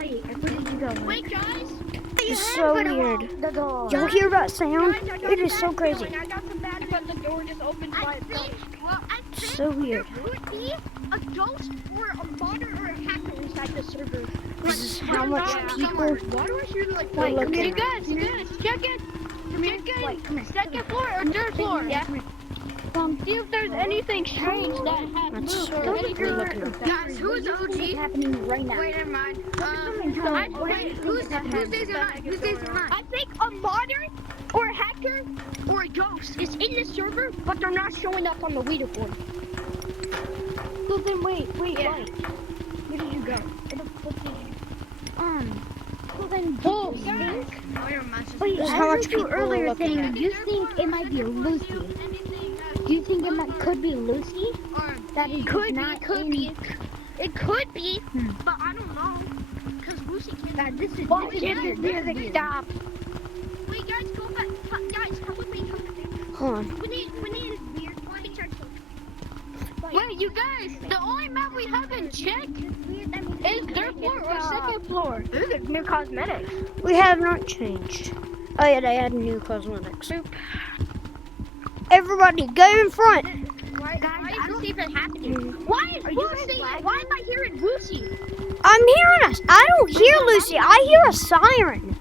Wait, where did you go? Wait, guys. It's so weird. Y'all hear that sound? It is so crazy. I got some bad news. The door just opened by itself. I think So weird. there could be a ghost or a modder or a hacker inside the server. This is how much people. Why do I hear like Wait, come here. you guys, check it. Second floor or third floor? Yeah. See if there's anything strange that has moved or anything. Guys, who's OG? What's happening right now? Wait, never mind. Who's days or night? Who's days or night? I think a modder or a hacker or a ghost is in the server, but they're not showing up on the leaderboard. So then wait. Yeah. Where did you go? So then Oh, do you think? Wait, This is I how heard much you people are earlier looking saying at. you think it might be Lucy. Do you think it could be Lucy? That is not in. It could be, but I don't know. Because Lucy can't. God, this is music stop. Wait, guys, go back. Guys, come with me. Hold on. We need weird. Let me check something. Wait, you guys, the only map we haven't checked is third floor or second floor. This is new cosmetics. We have not changed. Oh yeah, they had new cosmetics. Everybody, go in front. Why is this even happening? Why is Lucy? Why am I hearing Lucy? I'm hearing us. I don't hear Lucy. I hear a siren.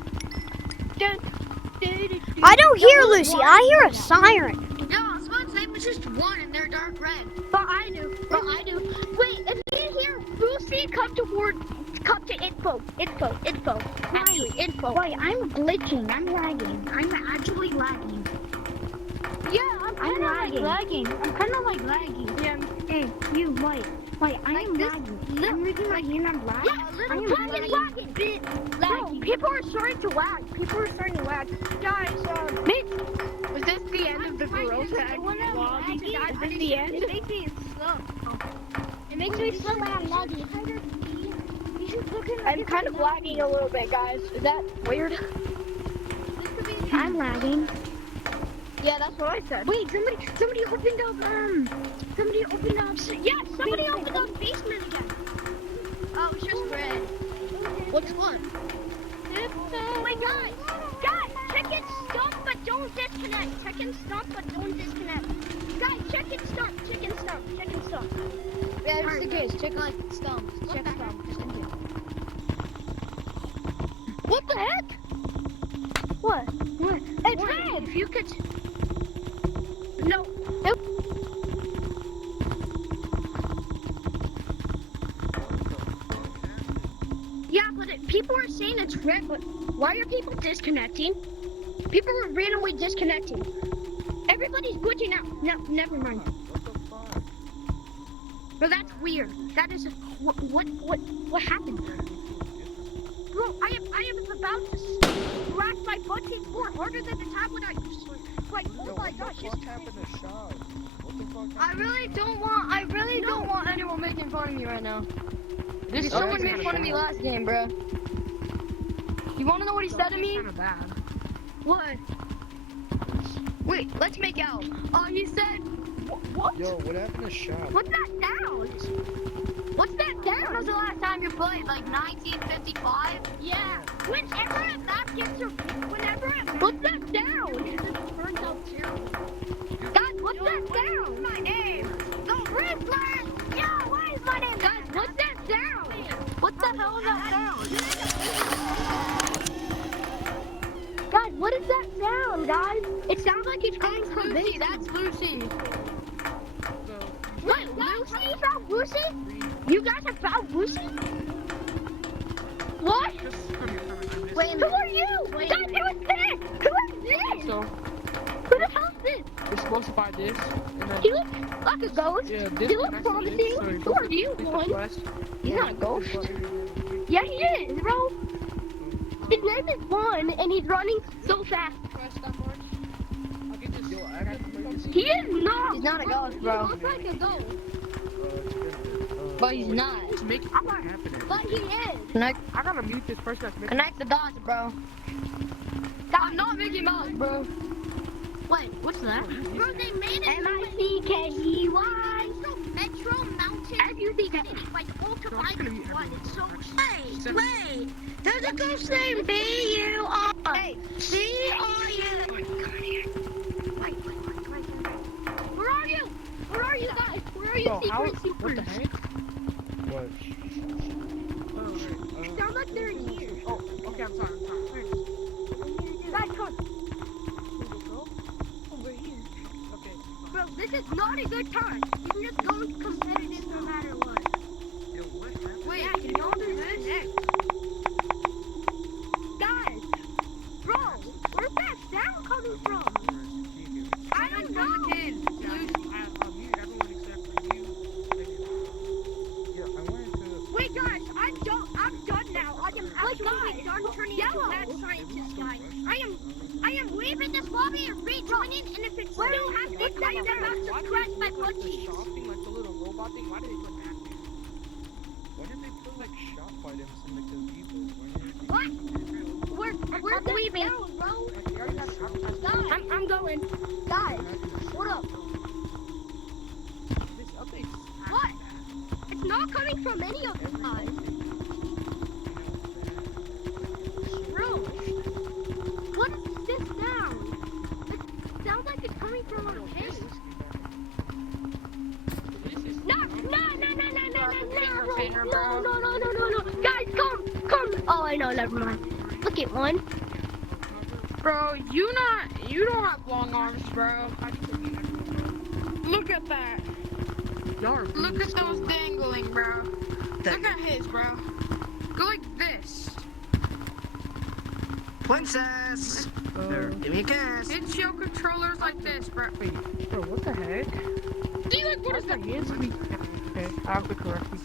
I don't hear Lucy. I hear a siren. No, Spawn's name was just one and they're dark red. But I do. Wait, if you hear Lucy, come to info. Actually, info. Wait, I'm glitching. I'm lagging. I'm actually lagging. Yeah, I'm kind of lagging. I'm kind of like lagging. Yeah. Hey, you wait. I am lagging. I'm reading my hand. I'm lagging. Yeah, I am lagging. No, people are starting to lag. Guys, Was this the end of the girl tag vlog? Is this the end? It makes me slow. It makes me slow when I'm lagging. I'm kind of lagging a little bit, guys. Is that weird? I'm lagging. Yeah, that's what I said. Wait, somebody opened up. Somebody opened up. Yeah, somebody opened up basement again. Oh, it's just red. Which one? Wait, guys, check it, stump, but don't disconnect. Check and stump, but don't disconnect. Guys, check and stump. Yeah, just in case. Check like stumps. Check stumps. Just in case. What the heck? What? It's red. If you could. No. Nope. Yeah, but people are saying it's red, but why are people disconnecting? People are randomly disconnecting. Everybody's glitching out. No, never mind. But that's weird. That is what happened? Bro, I am about to scratch my butt cheek more harder than the time when I used to. Like, oh my gosh, it's I really don't want anyone making fun of me right now. Someone made fun of me last game, bro. You wanna know what he said to me? What? Wait, let's make out. He said, what? Yo, what happened to Shop? What's that sound? What's that When sound? was the last time you played? Like 1955? Yeah. Whenever a map gets what's that sound? It turns out terrible. Guys, what's that sound? My name. The Riddler. Yeah, what is my name? Guys, what's that sound? What the hell is that sound? Guys, what is that sound, guys? It sounds like it's coming from Lucy, this. that's Lucy. Wait, Lucy? You found Lucy? You guys have found Lucy? What? Wait a Who minute. are you? Wait. Guys, who is this? Who is this? So, Who the hell is this? we're supposed to buy this, and then, He looks like a ghost. yeah, He this looks next to promising. this, so you Who are you, click the one? quest. He's not a ghost. Yeah, he is, bro. His name is One, and he's running so fast. I'll get this. Yo, I got the He is not. He's not a ghost, bro. He looks like a ghost, But he's not. It's making it happen. but he is. Connect, I gotta mute this person that's making connect the dots, bro. I'm not Mickey Mouse, bro. Wait, what's that? Bro, they made it. M-I-C-K-E-Y. Metro Mountain City, like all combined in one. It's so. Wait. the ghost name? B-U-R. Hey, B-R-U. Where are you? Where are you guys? Where are you, Bro, how? secret What the supers? heck? What? It sounds like they're in here. Oh, okay, I'm sorry. Guys, come. Over here. Okay. Bro, this is not a good time. You can just go competitive no matter what. Yo, what happened? Wait, yeah, can y'all do this? Guys, bro, where's that sound coming from? I don't know. Wait, guys, I'm done now. I am actually done turning into mad scientist, guys. I am leaving this lobby and rejoining, and if it still has this, I am about to press my butt cheeks. Like the little robot thing, why did they put that there? Why did they put like shop items in like the people? We're leaving, bro. Guys, I'm going. Guys, what up? This update's What? It's not coming from any of you guys. Bro, what is this sound? It sounds like it's coming from our cave. No. Guys, come. Oh, I know, never mind. Look at one. Bro, you don't have long arms, bro. Look at that. Look at those dangling, bro. Look at his, bro. Go like this. Princess! Give me a kiss. Hit your controllers like this, bro. Wait, bro, what the heck? See, like, what is that? Hands squeak. Okay, I have to correct you.